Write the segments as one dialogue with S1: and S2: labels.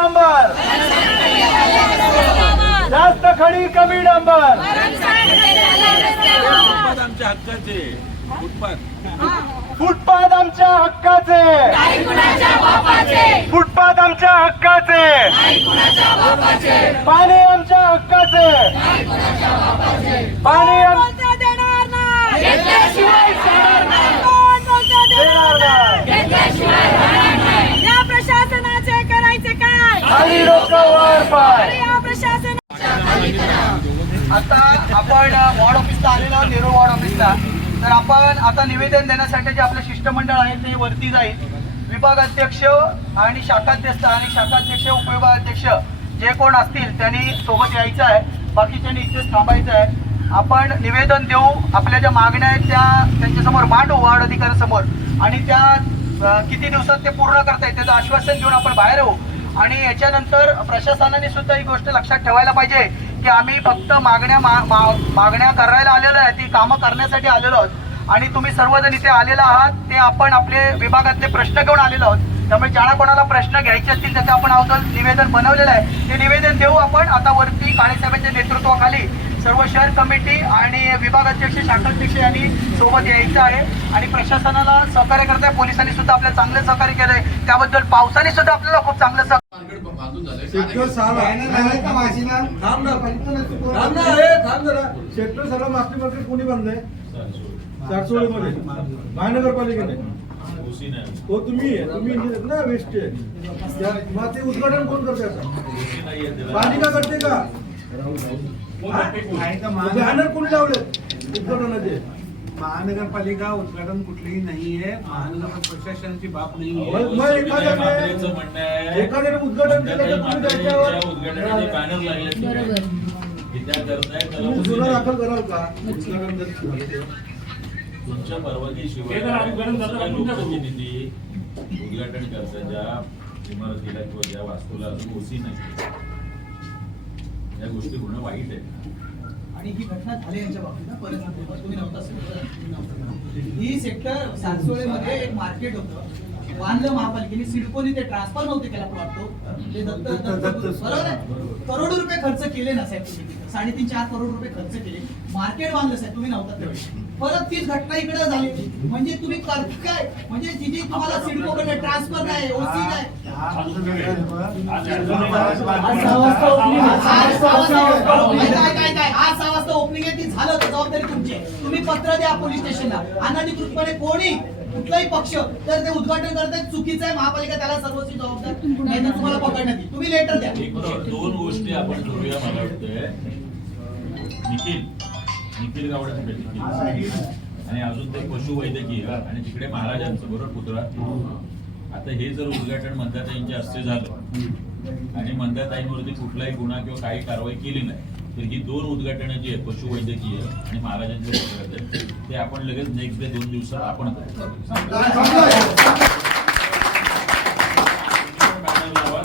S1: डांबर जास्त खडी कमी डांबर
S2: फुटपाथ आमच्या हक्काचे. फुटपाथ. फुटपाथ आमच्या हक्काचे. फुटपाथ आमच्या हक्काचे. पाणी आमच्या
S3: हक्काचे. पाणी
S4: आता आपण वॉर्ड ऑफिसला आलेलो आहोत नेहरू वॉर्ड ऑफिसला. तर आपण आता निवेदन देण्यासाठी जे आपलं शिष्टमंडळ आहे ते वरती जाईल. विभाग अध्यक्ष आणि शाखाध्यक्ष आणि शाखाध्यक्ष उपविभागाध्यक्ष जे कोण असतील त्यांनी सोबत यायचं आहे. बाकीच्यांनी इथेच थांबायचं आहे. आपण निवेदन देऊ आपल्या ज्या मागण्या आहेत त्या त्यांच्यासमोर मांडू वार्ड अधिकाऱ्यासमोर. आणि त्या किती दिवसात ते पूर्ण करता येईल त्याचं आश्वासन देऊन आपण बाहेर येऊ. आणि याच्यानंतर प्रशासनाने सुद्धा ही गोष्ट लक्षात ठेवायला पाहिजे की आम्ही फक्त मागण्या मा- मा- मागण्या करायला आलेलो आहे ती कामं करण्यासाठी आलेलो आहोत. आणि तुम्ही सर्वजण इथे आलेला आहात ते आपण आपले विभागातले प्रश्न घेऊन आलेलो आहोत. त्यामुळे ज्याला कोणाला प्रश्न घ्यायचे असतील त्याचं आपण अगोदर निवेदन बनवलेलं आहे. ते निवेदन देऊ आपण. आता वरती काळेसाहेबांच्या नेतृत्वाखाली सर्व शहर कमिटी आणि विभागाध्यक्ष शाखाध्यक्ष यांनी सोबत यायचं आहे. आणि प्रशासनाला सहकार्य करताय पोलिसांनी सुद्धा आपल्याला चांगलं सहकार्य केलंय. त्याबद्दल पावसाने सुद्धा आपल्याला खूप चांगलं सहकार्य
S5: सेक्टर हे मागणी मार्केट कोणी? मध्ये महानगरपालिकेने. हो तुम्ही आहे. तुम्ही ना वेस्ट आहे. ते उद्घाटन कोण करते आता? पालिका करते का? बॅनर कोणी लावले? उद्घाटनाचे.
S6: महानगरपालिका उद्घाटन कुठलीही नाहीये महानगर प्रशासनाची बाब नाहीये
S1: म्हणणं आहे.
S5: एखाद्याने उद्घाटन केलं तर तुम्ही
S1: मात्रेच्या
S5: त्याच्यावर
S1: उद्घाटनाचे बॅनर लागले की त्या करताय त्याला
S5: तुम्ही
S1: उचलून
S5: गुन्हा
S1: द्या.
S5: दाखल कराल का? उद्घाटन.
S1: तुमच्या परवानगीशिवाय
S7: हे.
S1: लोकप्रतिनिधी उद्घाटन करतात ज्या इमारतीला किंवा ज्या वास्तूला अजून ओसी नाही. या गोष्टी होणं वाईट आहे
S4: आणि ही घटना झाली यांच्या बाबतीत ना, परत तुम्ही नव्हता नव्हता. ही सेक्टर सातसोळेमध्ये एक मार्केट होतं. बांधलं महापालिकेने सिडकोनी ते ट्रान्सफर नव्हते केला प्लॉट तो ते दत्त दत्त- बरोबर आहे. करोडो रुपये खर्च केले ना साहेब तुम्ही. साडेतीन चार करोड रुपये खर्च केले. मार्केट बांधलं साहेब तुम्ही नव्हता त्यावेळी परत तीच घटना इकडे झाली. म्हणजे तुम्ही काय म्हणजे जिथे तुम्हाला सिडकोकडे ट्रान्सफर नाही ओसी नाही. आज सहा वाजता ओपनिंग आहे. काय काय काय? आज सहा वाजता ओपनिंग आहे ती झालं तर जबाबदारी तुमची आहे. तुम्ही पत्र द्या पोलीस स्टेशनला अनधिकृतपणे कोणी कुठलाही पक्ष तर ते उद्घाटन करतायत चुकीचं आहे महापालिका त्याला सर्वस्वी जबाबदार नाही तर तुम्हाला पकडण्यात येईल. तुम्ही लेटर द्या.
S1: एक मिनिट, दोन गोष्टी आपण करूया मला वाटतंय. निखिल. निखिल गावडे निखिल. आणि अजून ते पशुवैद्यकीय आणि तिकडे महाराजांचं बरोबर पुतळा? आता हे जर उद्घाटन मंदाताईंच्या हस्ते झालं आणि मंदाताईंवरती कुठलाही गुन्हा किंवा काही कारवाई केली नाही तर ही दोन उद्घाटनं जी आहेत पशुवैद्यकीय आणि पुतळ्याचे ते आपण लगेच नेक्स्ट डे दोन दिवसात आपण करू बॅनर लावा.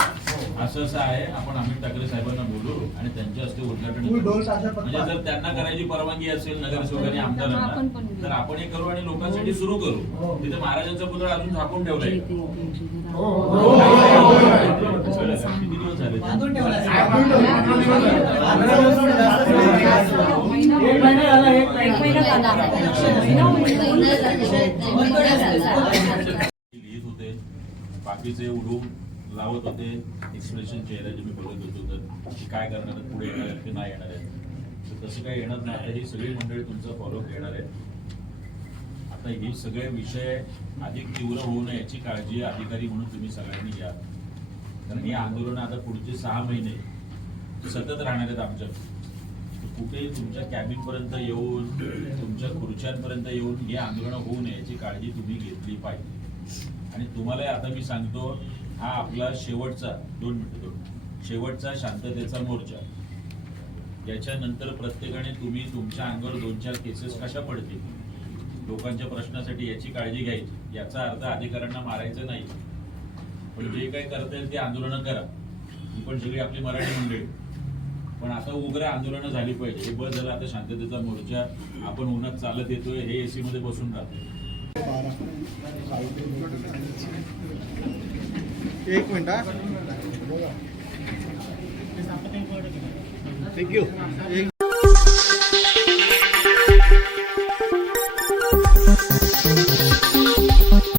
S1: असं असं आहे. आपण अमित ठाकरे साहेबांना बोलू आणि त्यांच्या हस्ते उद्घाटन म्हणजे जर त्यांना करायची परवानगी असेल नगरसेवकांनी आमदारांना तर आपण हे करू आणि लोकांसाठी सुरू करू. तिथे महाराजांचा पुतळा अजून झाकून ठेवलाय. किती दिवस झाले. बाकीचे उडून लावत होते. एक्सप्रेशन चेहऱ्याचे मी बोलत होतो. तर की काय करणार आहेत, पुढे येणार आहेत की नाही येणार आहेत. तर तसं काही येणार नाही. आता ही सगळी मंडळी तुमचा फॉलो घेणार आहेत. आता हे सगळे विषय अधिक तीव्र होऊ नये याची काळजी अधिकारी म्हणून तुम्ही सगळ्यांनी घ्या. कारण हे आंदोलन आता पुढचे सहा महिने सतत राहणार आहेत आमच्या. कुठे तुमच्या कॅबिन पर्यंत येऊन तुमच्या खुर्च्यांपर्यंत येऊन हे आंदोलन होऊ नये याची काळजी तुम्ही घेतली पाहिजे. आणि तुम्हाला आता मी सांगतो हा आपला शेवटचा दोन मिनिटं दोन शेवटचा शांततेचा मोर्चा. याच्यानंतर प्रत्येकाने तुम्ही तुमच्या अंगावर दोन चार केसेस कशा पडतील? लोकांच्या प्रश्नासाठी याची काळजी घ्यायची. याचा अर्थ अधिकाऱ्यांना मारायचं नाही. पण जे काही करता येईल ते आंदोलनं करा. ही पण सगळी आपली मराठी मंडळी. पण आता उग्र आंदोलनं झाली पाहिजे. हे बस झालं आता शांततेचा मोर्चा. आपण उन्हात चालत येतोय हे एसी मध्ये बसून राहतो
S5: एक मिनिट थँक्यू